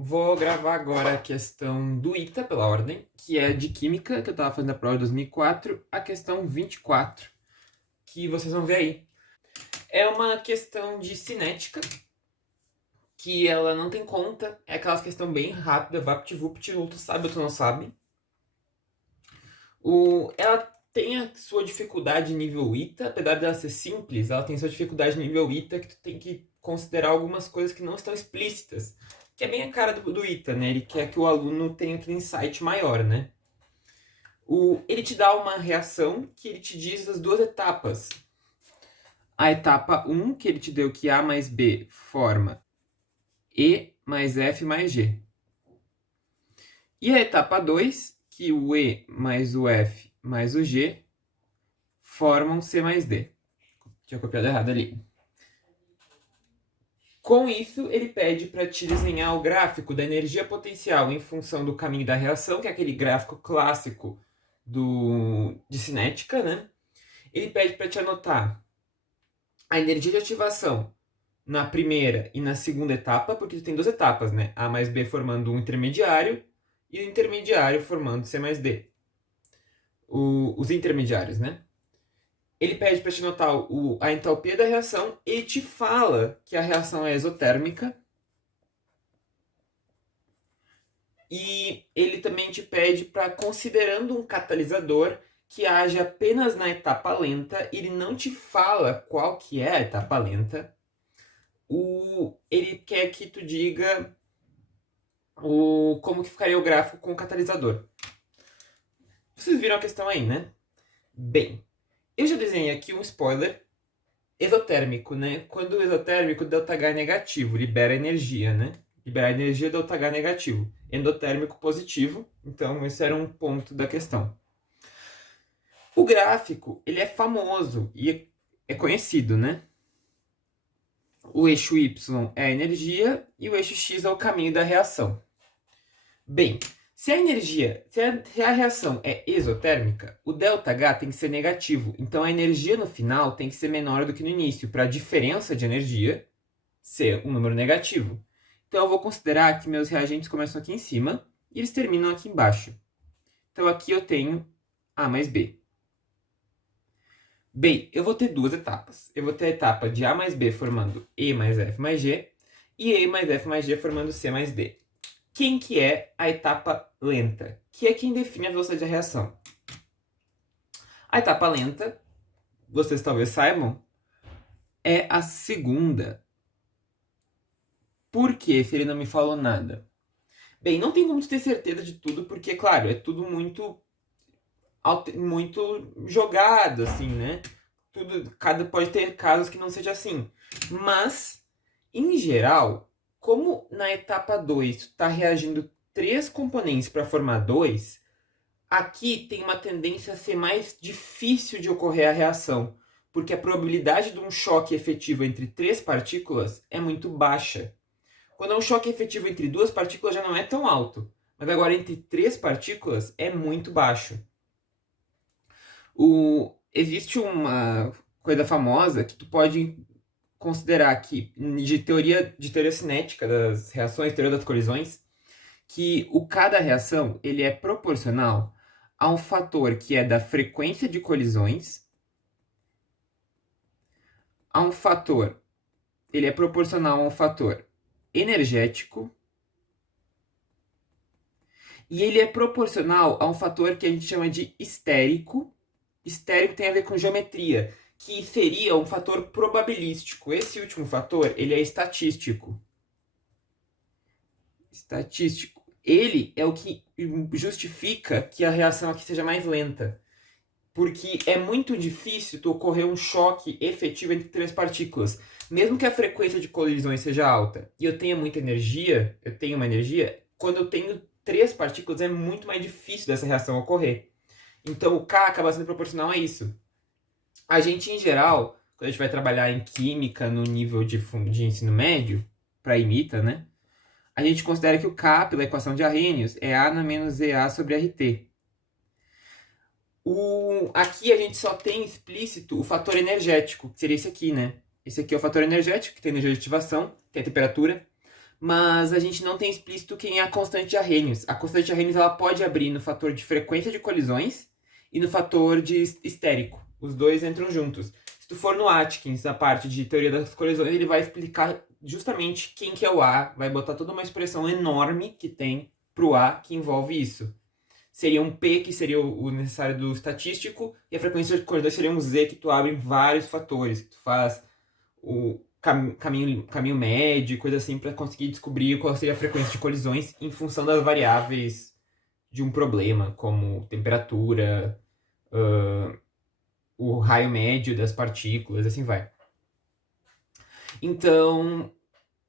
Vou gravar agora a questão do ITA, pela ordem, que é de Química, que eu estava fazendo a prova de 2004, a questão 24, que vocês vão ver aí. É uma questão de cinética, que ela não tem conta, é aquela questão bem rápida, vapt-vupt, ou tu sabe ou tu não sabe. Ela tem a sua dificuldade nível ITA, apesar dela ser simples, ela tem sua dificuldade nível ITA, que tu tem que considerar algumas coisas que não estão explícitas, que é bem a cara do ITA, né? Ele quer que o aluno tenha aquele insight maior, né? Ele te dá uma reação que ele te diz as duas etapas. A etapa 1, que ele te deu que A mais B forma E mais F mais G. E a etapa 2, que o E mais o F mais o G formam C mais D. Tinha copiado errado ali. Com isso, ele pede para te desenhar o gráfico da energia potencial em função do caminho da reação, que é aquele gráfico clássico de cinética, né? Ele pede para te anotar a energia de ativação na primeira e na segunda etapa, porque tem duas etapas, né? A mais B formando um intermediário e o intermediário formando C mais D. Os intermediários, né? Ele pede para te notar a entalpia da reação e te fala que a reação é exotérmica. E ele também te pede para, considerando um catalisador, que age apenas na etapa lenta. Ele não te fala qual que é a etapa lenta. Ele quer que tu diga como que ficaria o gráfico com o catalisador. Vocês viram a questão aí, né? Bem, eu já desenhei aqui um spoiler exotérmico, né? Quando o exotérmico, ΔH é negativo, libera energia, né? Liberar energia, ΔH negativo. Endotérmico positivo, então esse era um ponto da questão. O gráfico, ele é famoso e é conhecido, né? O eixo Y é a energia e o eixo X é o caminho da reação. Bem, se a reação é exotérmica, o ΔH tem que ser negativo. Então a energia no final tem que ser menor do que no início, para a diferença de energia ser um número negativo. Então eu vou considerar que meus reagentes começam aqui em cima e eles terminam aqui embaixo. Então aqui eu tenho A mais B. Bem, eu vou ter duas etapas. Eu vou ter a etapa de A mais B formando E mais F mais G e E mais F mais G formando C mais D. Quem que é a etapa lenta? Que é quem define a velocidade da reação. A etapa lenta, vocês talvez saibam, é a segunda. Por que, se ele não me falou nada? Bem, não tem como ter certeza de tudo, porque, claro, é tudo muito jogado, assim, né? Pode ter casos que não seja assim. Mas, em geral, como na etapa 2 está reagindo 3 componentes para formar 2, aqui tem uma tendência a ser mais difícil de ocorrer a reação, porque a probabilidade de um choque efetivo entre 3 partículas é muito baixa. Quando é um choque efetivo entre 2 partículas já não é tão alto, mas agora entre 3 partículas é muito baixo. Existe uma coisa famosa que tu pode considerar aqui de teoria cinética das reações, teoria das colisões, que o K da reação ele é proporcional a um fator que é da frequência de colisões, a um fator, ele é proporcional a um fator energético, e ele é proporcional a um fator que a gente chama de estérico. Estérico tem a ver com geometria, que seria um fator probabilístico. Esse último fator, ele é estatístico. Estatístico. Ele é o que justifica que a reação aqui seja mais lenta. Porque é muito difícil tu ocorrer um choque efetivo entre 3 partículas. Mesmo que a frequência de colisões seja alta e eu tenha muita energia, quando eu tenho 3 partículas é muito mais difícil dessa reação ocorrer. Então o K acaba sendo proporcional a isso. A gente, em geral, quando a gente vai trabalhar em química no nível de ensino médio, para IMITA, né? A gente considera que o K, pela equação de Arrhenius, é A na menos EA sobre RT. Aqui a gente só tem explícito o fator energético, que seria esse aqui, né? Esse aqui é o fator energético, que tem energia de ativação, que é a temperatura. mas a gente não tem explícito quem é a constante de Arrhenius. A constante de Arrhenius ela pode abrir no fator de frequência de colisões e no fator de histérico. Os dois entram juntos. Se tu for no Atkins, na parte de teoria das colisões, ele vai explicar justamente quem que é o A, vai botar toda uma expressão enorme que tem pro A que envolve isso. Seria um P, que seria o necessário do estatístico, e a frequência de colisões seria um Z, que tu abre vários fatores. Tu faz o caminho médio, coisa assim, para conseguir descobrir qual seria a frequência de colisões em função das variáveis de um problema, como temperatura, o raio médio das partículas, assim vai. Então,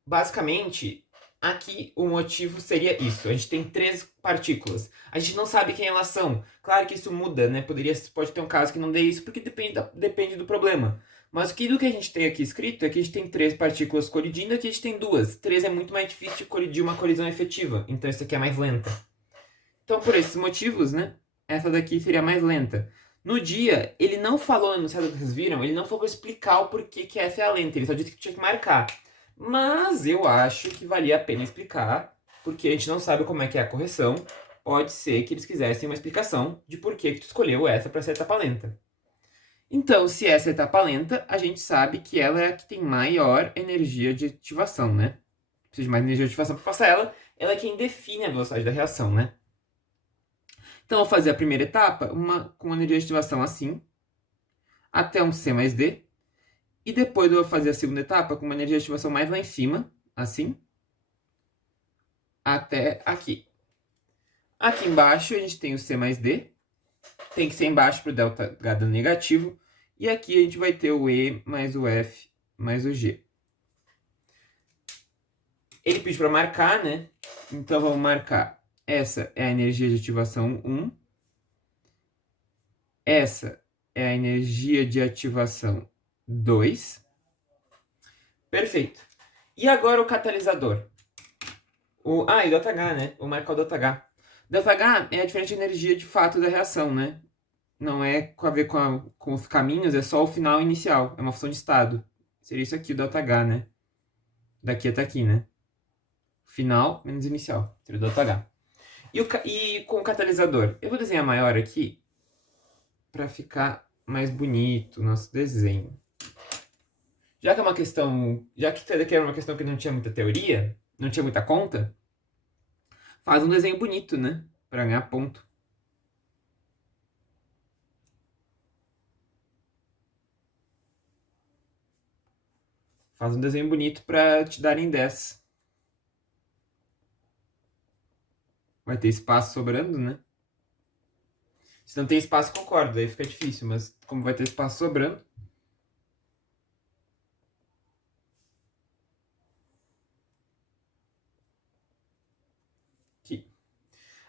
basicamente, aqui o motivo seria isso. A gente tem 3 partículas. A gente não sabe quem elas são. Claro que isso muda, né? Pode ter um caso que não dê isso, porque depende do problema. Mas do que a gente tem aqui escrito é que a gente tem 3 partículas colidindo e aqui a gente tem 2. 3 é muito mais difícil de colidir uma colisão efetiva. Então isso aqui é mais lenta. Então, por esses motivos, né? Essa daqui seria mais lenta. No dia, ele não falou, não sei se vocês viram, ele não falou explicar o porquê que essa é a lenta. Ele só disse que tinha que marcar. Mas eu acho que valia a pena explicar, porque a gente não sabe como é que é a correção. Pode ser que eles quisessem uma explicação de por que tu escolheu essa para ser a etapa lenta. Então, se essa é a etapa lenta, a gente sabe que ela é a que tem maior energia de ativação, né? Precisa de mais energia de ativação para passar ela. Ela é quem define a velocidade da reação, né? Então, eu vou fazer a primeira etapa com uma energia de ativação assim, até um C mais D. E depois eu vou fazer a segunda etapa com uma energia de ativação mais lá em cima, assim, até aqui. Aqui embaixo a gente tem o C mais D, tem que ser embaixo para o ΔH dando negativo. E aqui a gente vai ter o E mais o F mais o G. Ele pediu para marcar, né? Então vamos marcar. Essa é a energia de ativação 1. Essa é a energia de ativação 2. Perfeito. E agora o catalisador. E o ΔH, né? Vou marcar o ΔH. ΔH é a diferença de energia de fato da reação, né? Não é a ver com os caminhos, é só o final inicial. É uma função de estado. Seria isso aqui, o ΔH, né? Daqui até aqui, né? Final menos inicial. Seria o ΔH. E com o catalisador? Eu vou desenhar maior aqui para ficar mais bonito o nosso desenho. Já que isso daqui era uma questão que não tinha muita teoria, não tinha muita conta, faz um desenho bonito, né? Para ganhar ponto. Faz um desenho bonito para te darem 10. Vai ter espaço sobrando, né? Se não tem espaço, concordo, aí fica difícil, mas como vai ter espaço sobrando. Aqui.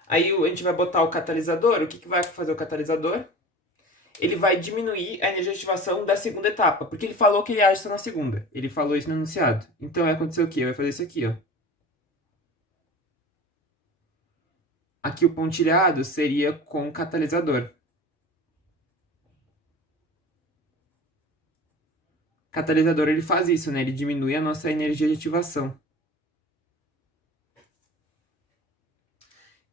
Aí a gente vai botar o catalisador. O que vai fazer o catalisador? Ele vai diminuir a energia de ativação da segunda etapa, porque ele falou que ele age só na segunda. Ele falou isso no enunciado. Então vai acontecer o quê? Vai fazer isso aqui, ó. Aqui o pontilhado seria com o catalisador. O catalisador ele faz isso, né? Ele diminui a nossa energia de ativação.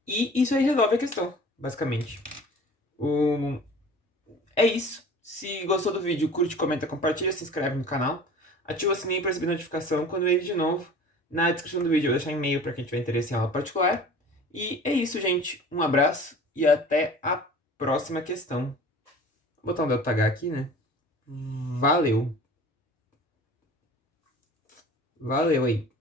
E isso aí resolve a questão, basicamente. É isso. Se gostou do vídeo, curte, comenta, compartilha, se inscreve no canal. Ativa o sininho para receber notificação quando eu ir de novo. Na descrição do vídeo eu vou deixar e-mail para quem tiver interesse em aula particular. E é isso, gente. Um abraço e até a próxima questão. Vou botar um ΔH aqui, né? Valeu. Valeu aí.